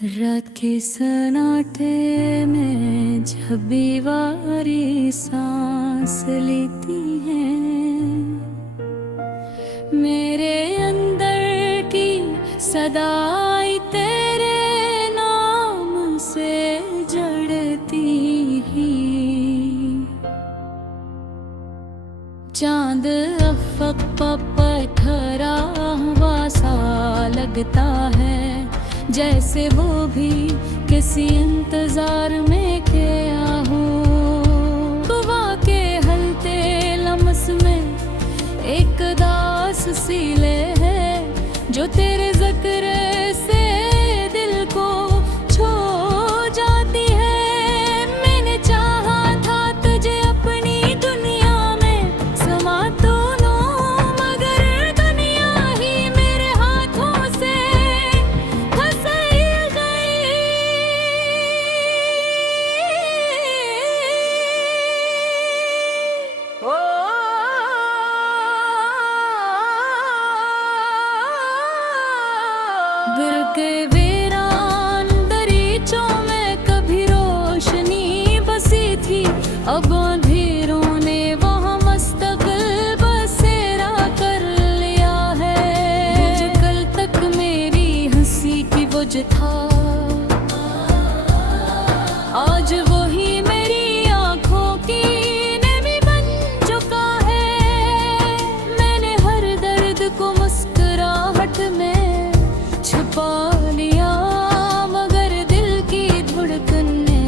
रात के सन्नाटे में जब दीवारी सांस लेती है, मेरे अंदर की सदाई तेरे नाम से जड़ती ही। चांद अफक पत्थरा हुआ सा लगता है, जैसे वो भी किसी इंतजार में क्या हो। हवा के हलते लम्स में एक दास सीले है, जो तेरे ज़िक्र से दिल को छू जाती है। मैंने चाहा था तुझे अपनी दुनिया में समा दोनों, मगर दुनिया ही मेरे हाथों से के वीरान दरीचों में कभी रोशनी बसी थी, अब अंधेरों ने वहाँ मुस्तकिल बसेरा कर लिया है। कल तक मेरी हंसी की वजह था, आज वही मेरी आंखों की नमी बन चुका है। मैंने हर दर्द को मुस्कुराहट में छुपा लिया, मगर दिल की धड़कन ने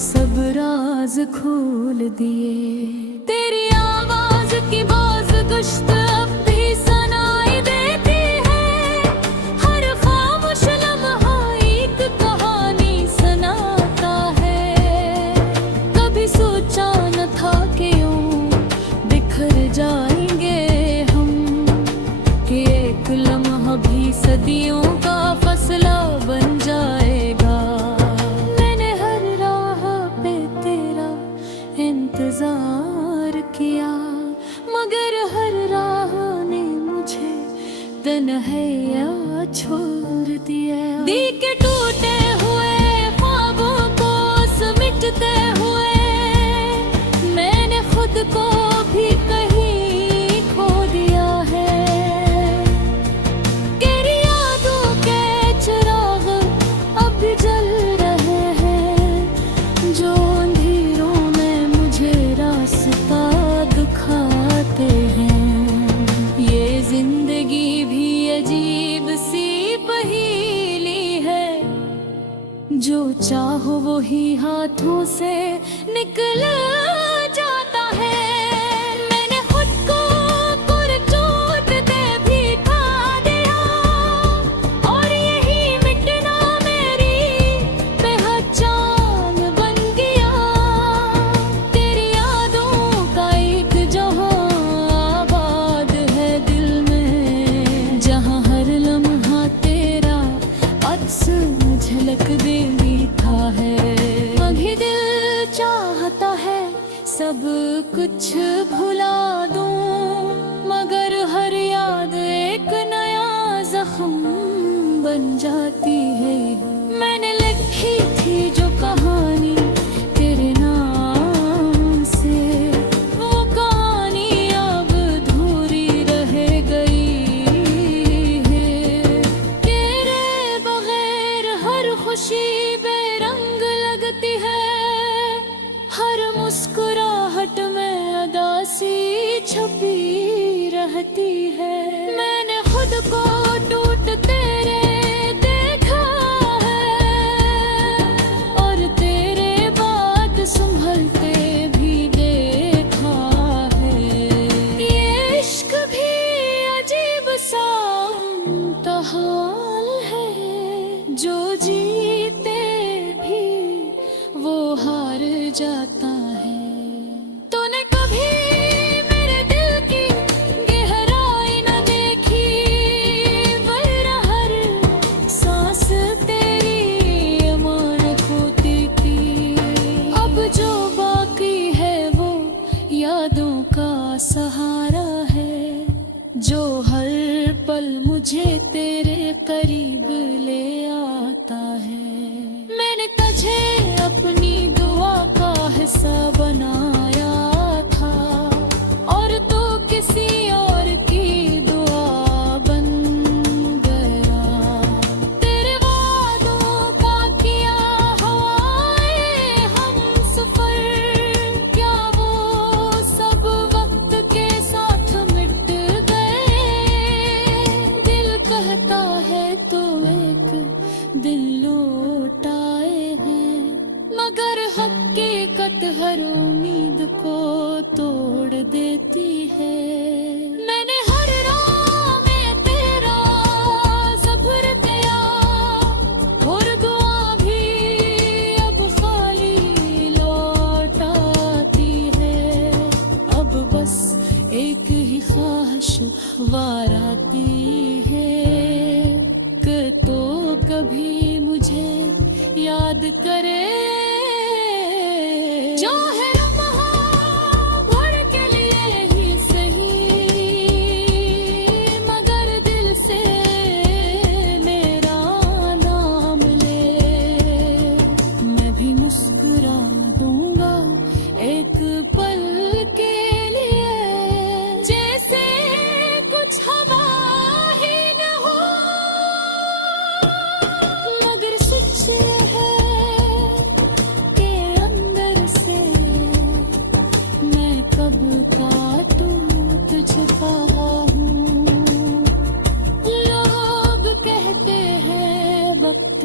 सब राज खोल दिए। तेरी आवाज की बाज गुश्त अब भी सुनाई देती है, हर खामोश लम्हा एक कहानी सुनाता है। कभी सोचा न था कि यूं बिखर जाएंगे हम, कि एक लम्हा भी सदियों का फसला बन जाएगा। मैंने हर राह पे तेरा इंतजार किया, मगर हर राह ने मुझे तन्हाइयाँ छोड़ दिया। दी के टूटे हुए ख्वाबों को समेटते हुए मैंने खुद को भी कहीं खो दिया है। जो चाहो वो ही हाथों से निकल जाता है। मैंने खुद को पुरजोर दे भी खा दिया, और यही मिटना मेरी पहचान बन गया। तेरी यादों का एक जहां आबाद है दिल में, जहां हर लम्हा तेरा अक्स झलक देती है। अभी दिल चाहता है सब कुछ भुला दूं, मगर हर याद एक नया जख्म बन जाती है। मैंने लिखी थी जो कहानी तेरे नाम से, वो कहानी अब अधूरी रह गई है। तेरे बगैर हर खुशी बेरंग लगती है, हर मुस्कुराहट में अदासी छपी रहती है। मैंने खुद को टूट तेरे देखा है, और तेरे बाद संभलते भी देखा है। ये इश्क भी अजीब सा इम्तिहान है, जो जीते भी वो हार जाता है। तूने कभी मेरे दिल की गहराई न देखी, वरना हर सांस तेरी अमानत होती थी। अब जो बाकी है वो यादों का सहारा है, जो हर पल मुझे तेरे करीब ले आता है। दिन लौट आए हैं, मगर हकीकत हर उम्मीद को तोड़ देती है। मैंने हर राह में तेरा सब्र किया, और दुआ भी अब खाली लौट आती है। अब बस एक ही ख्वाहिश वार आती है कि तो कभी मुझे याद करे। जो है लम्हा भर के लिए ही सही, मगर दिल से मेरा नाम ले। मैं भी मुस्कुरा दूंगा एक पल के लिए, जैसे कुछ हवा ही न हो। मगर सच है के अंदर से मैं कब का टूट चुका हूँ। लोग कहते हैं वक्त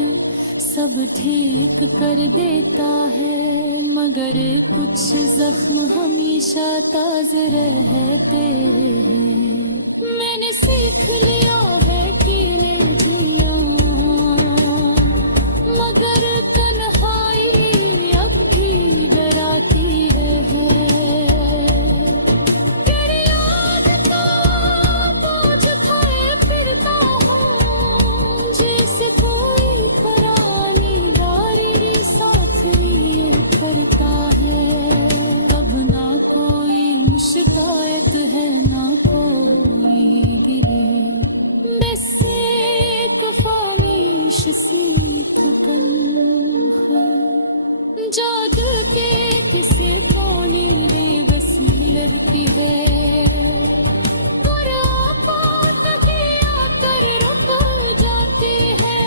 सब ठीक कर देता है, मगर कुछ जख्म हमेशा ताज़ा रहते हैं। मैंने सीख लिया है कीले जिया, मगर तन्हाई अब भी डराती है। तेरी याद का बोझ उठाए फिरता हूँ, जैसे कोई पुरानी डायरी साथ लिए करता है। अब ना कोई शिकायत है ना कोई गिले, बस एक ख्वाहिश सी थकन है। जादू के किसी कोने में बसी लड़की है, और आफत की आकर रुक जाती है।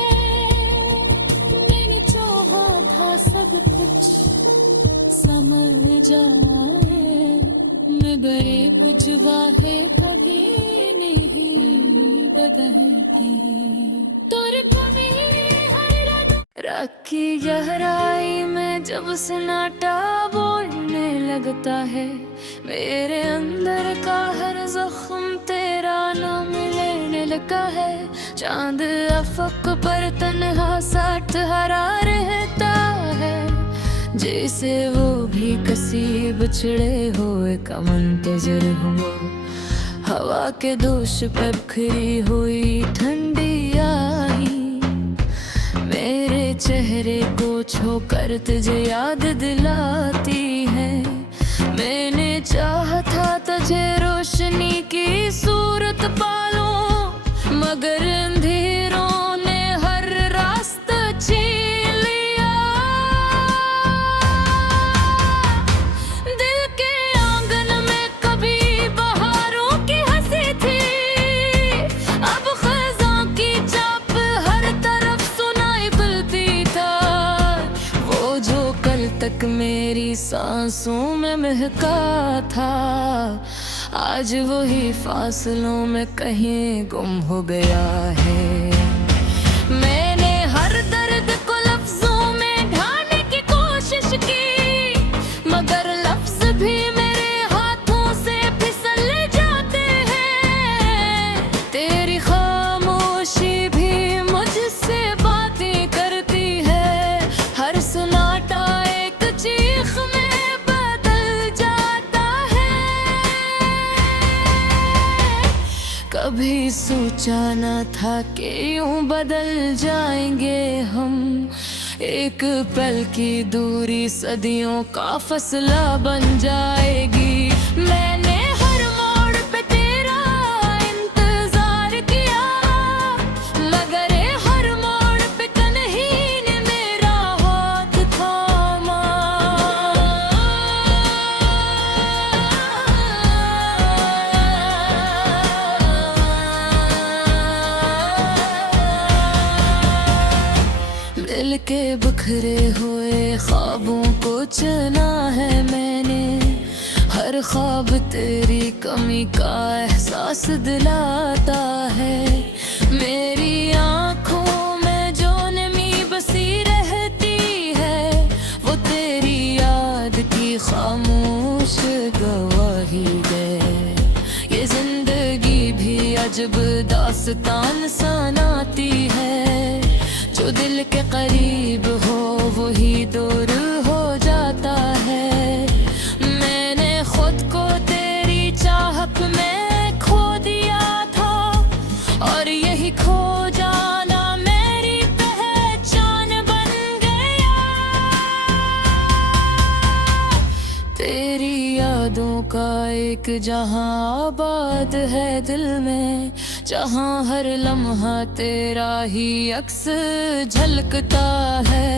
मैंने चाहा था सब कुछ समझ जाए, मगर एक जुबाहे कभी नहीं बदलती। तोर कमी रखी गहराई में जब सन्नाटा बोलने लगता है, मेरे अंदर का हर जख्म तेरा नाम लेने लगा है। चांद अफक पर तन्हा सा ठहरा रहता है, जैसे वो भी किसी बिछड़े हुए का मुंतज़िर हो। हवा के दोष पे बिखरी हुई ठंडी आई, मेरे चेहरे को छोकर तुझे याद दिलाती है। मैंने चाहा था तुझे रोशनी की सूरत पालूं, मगर अंधेरों ने हर रास्ता छीन लिया। दिल के आंगन में कभी बहारों की हंसी थी, अब खज़ां की चाप हर तरफ सुनाई पड़ती था। वो जो कल तक मेरी सांसों में महका था, आज वही फासलों में कहीं गुम हो गया है। मैंने हर दर्द को लफ्जों में ढाने की कोशिश की, मगर लफ्ज भी मेरे हाथों से फिसल जाते हैं। तेरी खामोशी भी मुझसे बातें करती है, हर सन्नाटा एक चीख में बदल जाता है। कभी सोचा न था कि यूं बदल जाएंगे हम, एक पल की दूरी सदियों का फसला बन जाएगी। मैंने हर मोड़ पे तेरा इंतजार किया, मगर हर मोड़ पे कन्ही ने मेरा हाथ थामा। मिल के बिखरे हुए ख्वाबों को चुना है मैंने, हर ख्वाब तेरी कमी का एहसास दिलाता है। मेरी आँखों में जो नमी अजब दास्तान सुनाती है। जो दिल के करीब हो वही दूर हो जाता है। मैंने खुद को तेरी चाहत में खो दिया था और यही खो जाना मेरी पहचान बन गया। तेरी यादों का एक जहां आबाद है दिल में, जहां हर लम्हा तेरा ही अक्स झलकता है।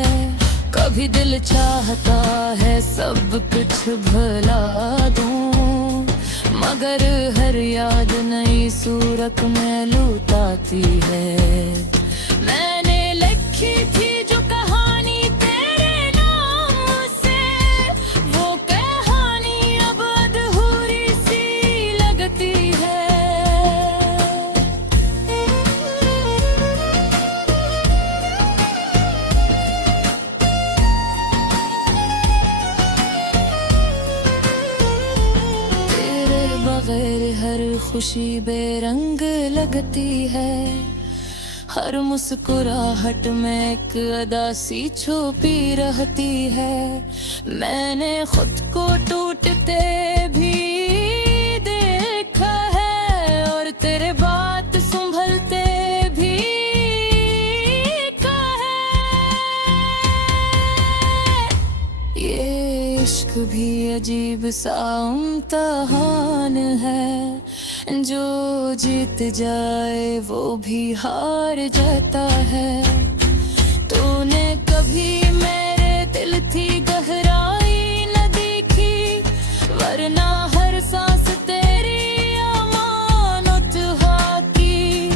कभी दिल चाहता है सब कुछ भुला दूं, मगर हर याद नई सूरत में लुटाती है। मैंने लिखी थी जो कहानी तेरे नाम से, वो कहानी अब अधूरी सी लगती है। तेरे बगैर हर खुशी बेरंग लगती है। हर मुस्कुराहट में एक अदा सी छुपी रहती है। मैंने खुद को टूटते भी देखा है और तेरे बात संभलते भी कहा है। ये इश्क भी अजीब सा इम्तिहान है, जो जीत जाए वो भी हार जाता है। तूने कभी मेरे दिल थी गहराई न देखी, वरना हर सांस तेरी अमानत की।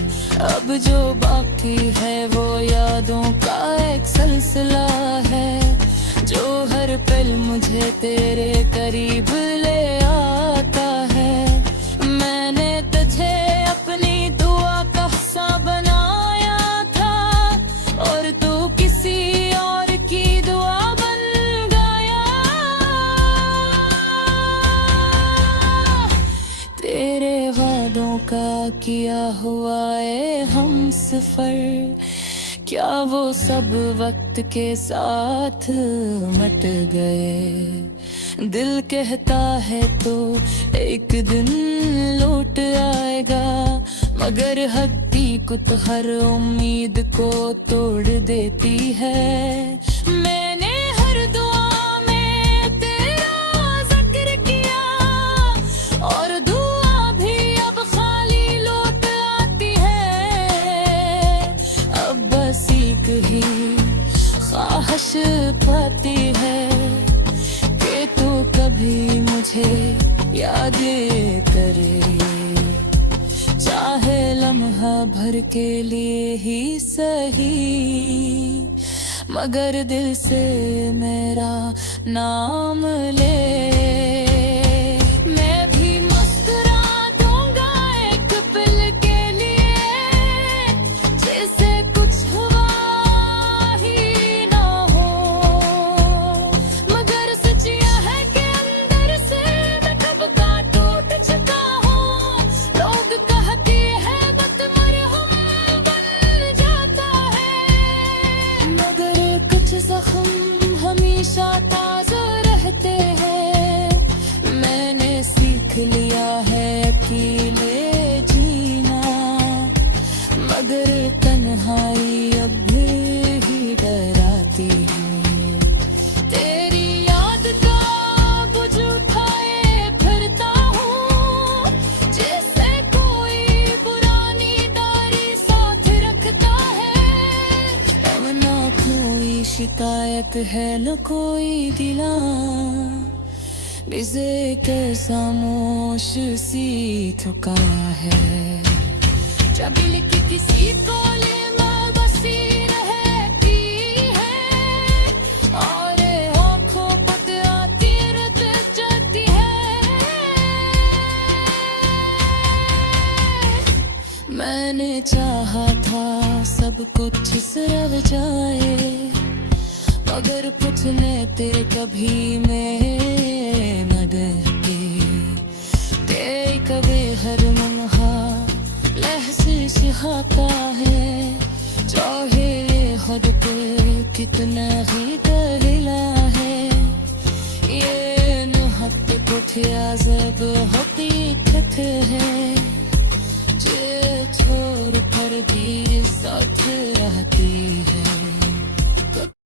अब जो बाकी है वो यादों का एक सिलसिला है, जो हर पल मुझे तेरे करीब ले आता है। मैंने तुझे अपनी दुआ का हिस्सा बनाया था और तू किसी और की दुआ बन गया। तेरे वादों का किया हुआ है हम सफर, क्या वो सब वक्त के साथ मट गए। दिल कहता है तो एक दिन लौट आएगा, मगर हकीकत हर उम्मीद को तोड़ देती है। मैंने हर दुआ में तेरा जिक्र किया और दुआ भी अब खाली लौट आती है। अब बस एक ही ख्वाहिश पाती है कि तू कभी मुझे याद करे, चाहे लम्हा भर के लिए ही सही, मगर दिल से मेरा नाम ले। मैं भी मुस्कुरा दूंगा एक पल के लिए, जैसे कुछ हुआ ही ना हो, मगर सच यह है कि अंदर से मैं कब का टूट चुका हूँ। लोग कहते हैं वक्त मरहम बन जाता है, मगर कुछ जख्म हमेशा ताज़ा रहते हैं। मैंने सीख लिया है अकेले जीना, मगर तन्हाई अब भी डराती है। तेरी याद का बुझ उठाए फिरता हूँ, जैसे कोई पुरानी डायरी साथ रखता है। अब ना कोई शिकायत है न कोई गिला, बिज़े कैसा मोश सी थका है। जब दिल की किसी कोने में बसी रहती है और आँखों पर आती रत जाती है। मैंने चाहा था सब कुछ सरव जाए, मगर पूछने तेरे कभी में मदद के, तेरे कभी हर लम्हा दिखाता है, चाहे ये हद पे कितना ही गहरा है। ये न हक कुठिया जब हकीकत है, जे छोड़ कर भी साथ रहती है।